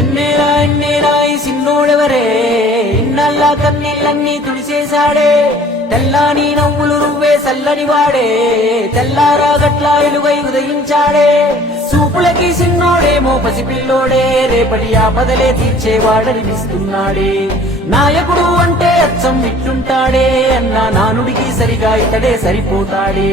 ఎన్నేరా ఎన్నేరా ఈ సిన్నోడెవరే? ఇన్నల్లా కన్నీళ్ళన్నీ తుడిసేశాడే తెల్లాని నవ్వులు నువ్వే సల్లడి వాడే. తెల్లారాగట్ల ఎలువై ఉదయించాడే. చూపులకి సిన్నోడేమో పసిపిల్లోడే. రేపటి ఆ పదలే తీర్చేవాడనిపిస్తున్నాడే నాయకుడు అంటే అచ్చం విట్టుంటాడే అన్న నానుడికి సరిగా ఇతడే సరిపోతాడే.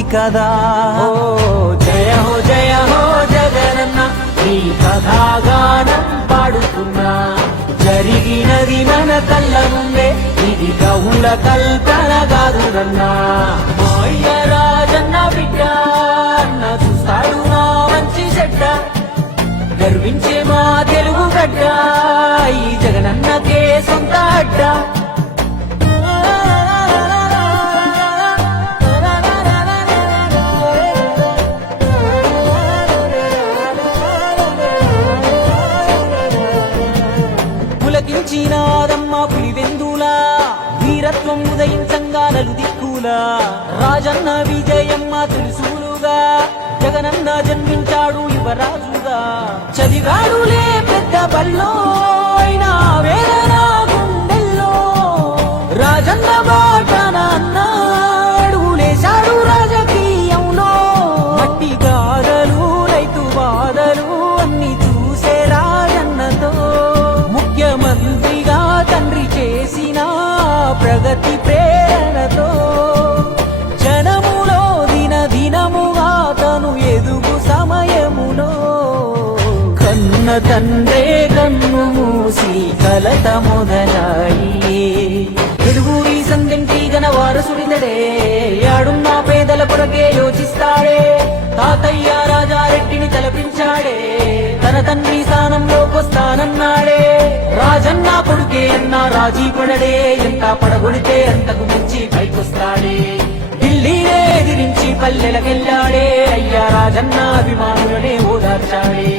స్ఫూర్తి కదా జయ హో జయ హో జగనన్న నీ కథాగానం పాడుతున్నా. జరిగినది మన కళ్ళ ముందే ఇది కవుల కల్పన కాదురన్నా. మాయ రాజన్న బిడ్డ అన్న చూస్తాడు నా మంచి చెడ్డ. గర్వించే మా తెలుగు గడ్డ ఈ జగనన్నకే సొంత అడ్డ. పులకించినాదమ్మ పులివెందులా? వీరత్వం ఉదయించంగా నలు దిక్కులా రాజన్న విజయమ్మ తెలుసులుగా జగనన్న జన్మించాడు యువరాజుగా. చదివాడులే పెద్ద బల్లో అయినా వేదన గుండెల్లో. రాజన్న కన్న తండ్రే కన్ను మూసి కలత మొదలాయి తెలుగురి సంగంటి గన వారసుడితడే యాడున్న పేదల కొరకే యోచిస్తాడే. తాతయ్య రాజారెడ్డిని తలపించాడే తన తండ్రి స్థానంలోకొస్తానన్నాడే రాజన్న కొడుకే అన్న రాజీ పడడే ఎంత పడగొడితే అంతకు మించి పైకొస్తాడే. ఢిల్లీనే ఎదిరించి పల్లెలకెళ్ళాడే అయ్యా రాజన్న అభిమానులనే ఓదార్చాడే.